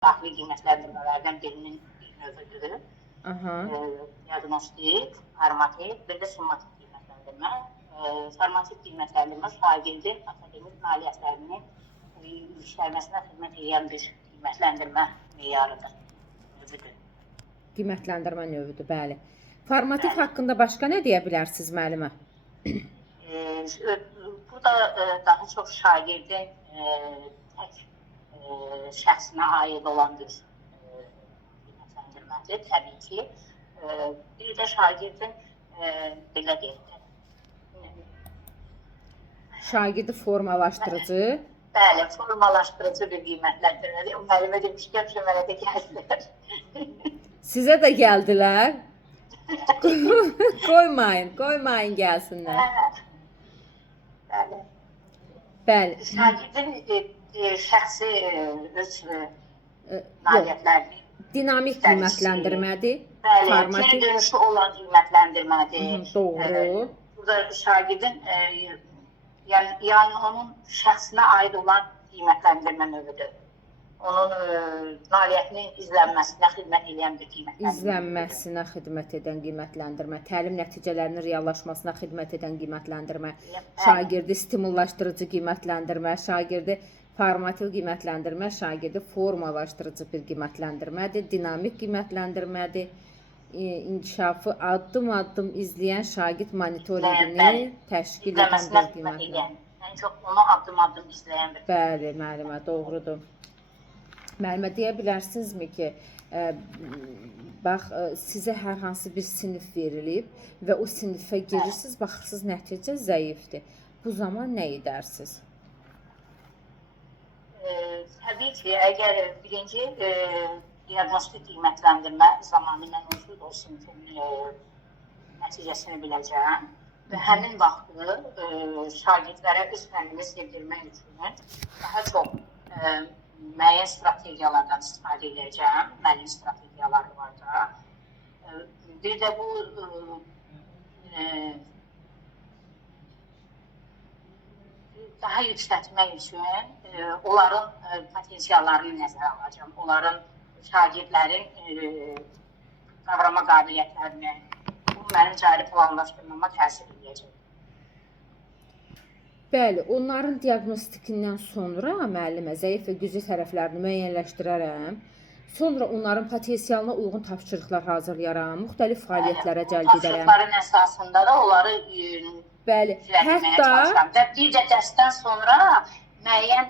daxili qiymətləndirmələrdən birinin bir növüdür. Diaqnostik, formativ və də summativ qiymətləndirmə. Formativ qiymətləndirmə şagirdin akademik nailiyyətlərinin yüksəlməsinə xidmət edən bir qiymətləndirmə meyarıdır, növüdür. Qiymətləndirmə növüdür, bəli. Formativ haqqında başqa nə deyə bilərsiniz müəllimə? Burada daha çox şagirdin tək şəxsinə aid olan bir qiymətləndirmədir, təbii ki. Bir də şagirdin belə deyək. Şagirdi formalaşdırıcı. Bəli, formalaşdırıcı bir qiymətləndirmədir. Müəllimə demişkən ki, mənə də gəldilər. Sizə də gəldilər. Qoymayın gəlsinlər. Bəli. Bəli. Şagirdin şəxsi öz nailiyyətlərini dinamik qiymətləndirmədir. Bəli, geri dönüşü olan qiymətləndirmədir. Doğru. Burada şagirdin yəni onun şəxsinə aid olan qiymətləndirmə növüdür. Onun nailiyyətinin izlənməsinə xidmət edən bir qiymətləndirmə. İzlənməsinə xidmət edən qiymətləndirmə, təlim nəticələrinin reallaşmasına xidmət edən qiymətləndirmə, şagirdi stimullaşdırıcı qiymətləndirmə, şagirdi formativ qiymətləndirmə, şagirdi formalaşdırıcı bir qiymətləndirmədir, dinamik qiymətləndirmədir, inkişafı addım-addım izləyən şagird monitorinqini təşkil edən bir qiymətləndirmə. Ən çox onu addım-addım izləyən bir. Bəli, müəllimə, doğrudur. Müəllimə, deyə bilərsinizmi ki, bax, sizə hər hansı bir sinif verilib və o sinifə girirsiniz, baxırsınız nəticə zəifdir. Bu zaman nə edərsiniz? Təbii ki, əgər birinci diaqnostik qiymətləndirmə zamanı ilə mövcud o sinifin nəticəsini biləcəm və həmin vaxtı şagirdlərə öz fənnini sevdirmək üçün daha çox müəyyən strategiyalardan istifadə edəcəm, müəllim strategiyaları var da. Bir də bu daha yüksəltmək üçün onların potensiallarını nəzərə alacağam, onların şagirdlərin qavrama qabiliyyətlərini, bu mənim cari planlaşdırmama təsir edəcək. Bəli, onların diaqnostikindən sonra müəllimə zəif və güclü tərəflərini müəyyənləşdirərəm. Sonra onların potensialına uyğun tapşırıqlar hazırlayaram, müxtəlif fəaliyyətlərə cəlb edərəm. Tapşırıqların əsasında da onları hətta çalışıram. Və bir də dərsdən sonra müəyyən,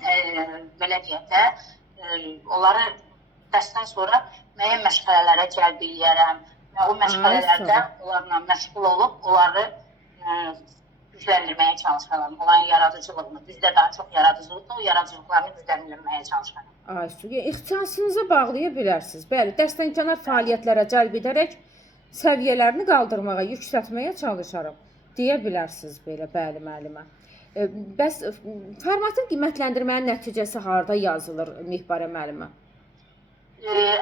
belə deyək də, onları dərsdən sonra müəyyən məşğələlərə cəlb edərəm və o məşğələlərdə onlarla məşğul olub, onları gücləndirməyə çalışaram. Onların yaradıcılığını, bizdə daha çox yaradıcılıqdır, o yaradıcılıqlarını gücləndirməyə çalışaram. İxtisasınıza bağlaya bilərsiniz. Bəli, dərsdənkənar fəaliyyətlərə cəlb edərək səviyyələrini qaldırmağa, yüksəltməyə çalışaram. Deyə bilərsiniz belə, bəli müəllimə. Bəs formativ qiymətləndirmənin nəticəsi harda yazılır Mehbarə müəllimə?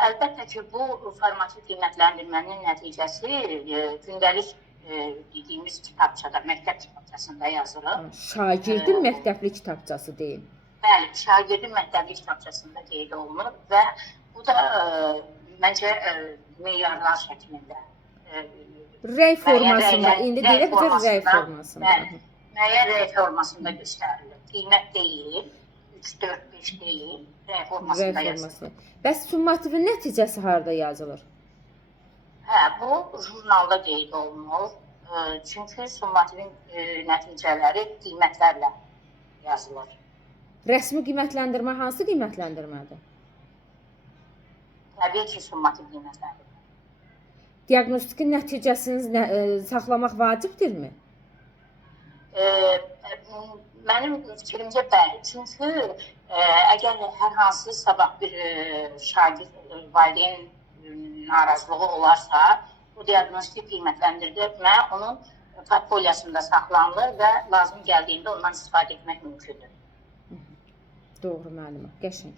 Əlbəttə ki, bu formativ qiymətləndirmənin nəticəsi gündəlik dediyimiz kitabçada, məktəb kitabçasında yazılır. Şagirdin məktəbli kitabçası deyil. Bəli, şagirdin məktəbli kitabçasında qeyd olunur və bu da məncə meyarlar şəklində. Rəy formasında, indi deyilə bizə rəy formasında. Müəyyən rəy formasında göstərilir. Qiymət deyil, 3, 4, 5 deyil, rəy formasında yazılır. Bəs summativin nəticəsi harada yazılır? Hə, bu jurnalda qeyd olunur. Çünki summativin nəticələri qiymətlərlə yazılır. Rəsmi qiymətləndirmə hansı qiymətləndirmədir? Təbii ki, summativ qiymətləndirmə. Diaqnostikin nəticəsini saxlamaq vacibdirmi? Mənim fikrimcə bəli. Çünki əgər hər hansı sabah bir şagird valideyn narazılığı olarsa, bu diaqnostik qiymətləndirmə onun portfoliyasında saxlanılır və lazım gəldiyində ondan istifadə etmək mümkündür. Doğru müəllimə, qəşəng.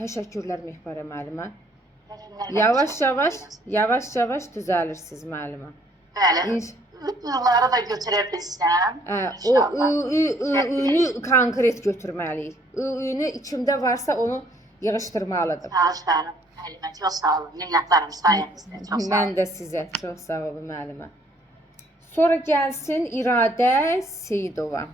Təşəkkürlər Mehbarə müəllimə. Yavaş-yavaş düzəlirsiniz müəllimə. Bəli. Bunları da götürə bilsəm. O ü-ünü konkret götürməliyik. Ü-ünü kimdə varsa onu yığışdırmalıdır. Ağaclarım, müəllimə, çox sağ olun. Minnətdarım sayənizdə. Çox sağ olun. Mən də sizə çox sağ olun müəllimə. Sonra gəlsin İradə Seyidova.